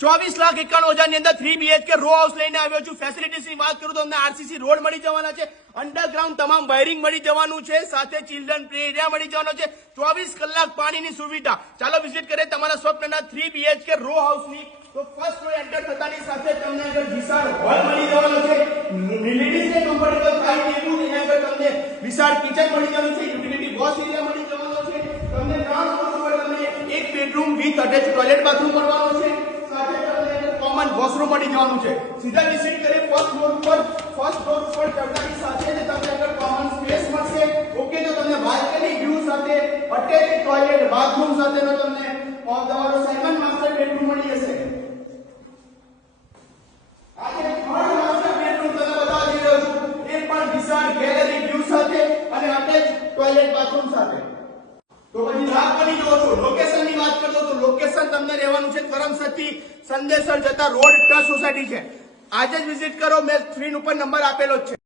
24,91,000 ની અંદર 3 BHK row house લઈને આવ્યો છું। ફેસિલિટીઝ ની વાત કરું તો અમને આરસીસી રોડ મળી જવાના છે, અંડરગ્રાઉન્ડ તમામ વાયરિંગ મળી જવાનું છે, સાથે ચિલ્ડ્રન પ્લે એરિયા મળી જવાનો છે, 24 કલાક પાણીની સુવિધા। ચાલો વિઝિટ કરીએ તમારા સ્વપ્નના 3 BHK રો હાઉસની। તો ફર્સ્ટ ફ્લોર એન્ટર થતાની સાથે તમને આગળ વિશાળ હોલ મળી જવાનો છે, લેડીઝને કમ્ફર્ટેબલ થાય તેવું એના આગળ તમને વિશાળ કિચન મળી જવાનું છે, યુટિલિટી વોશ એરિયા મળી જવાનો છે, તમને ગ્રાઉન્ડ ફ્લોર પર તમને એક bedroom with attach toilet bathroom મળવાનો છે, સાથે તમને કોમન વોશરૂમ મળી જવાનું છે। સીધા વિઝિટ કરીએ ફર્સ્ટ ફ્લોર ઉપર ચડતાની સાથે જ તમને આગળ કોમન સ્પેસ મળશે। ઓકે, તો તમને બાલ્કની વ્યૂ સાથે અટેચ ટોયલેટ બાથરૂમ સાથેનો તમને તમારો સેકન્ડ માસ્ટર બેડરૂમ મળી જશે। આજે થર્ડ માસ્ટર બેડરૂમ તમને બતાવવા જઈ રહ્યો છું, એ પણ વિશાળ ગેલેરી વ્યૂ સાથે અને અટેચ ટોયલેટ બાથરૂમ સાથે। તો પછી રાત બની જો છો લોકેશન ની વાત કરતો તો લોકેશન તમને રહેવાનું છે કરમસદ થી સંદેશર જતા રોડ ટ્રસ્ટ સોસાયટી છે। આજે જ વિઝિટ કરો, મેં સ્ક્રીન ઉપર નંબર આપેલો જ છે।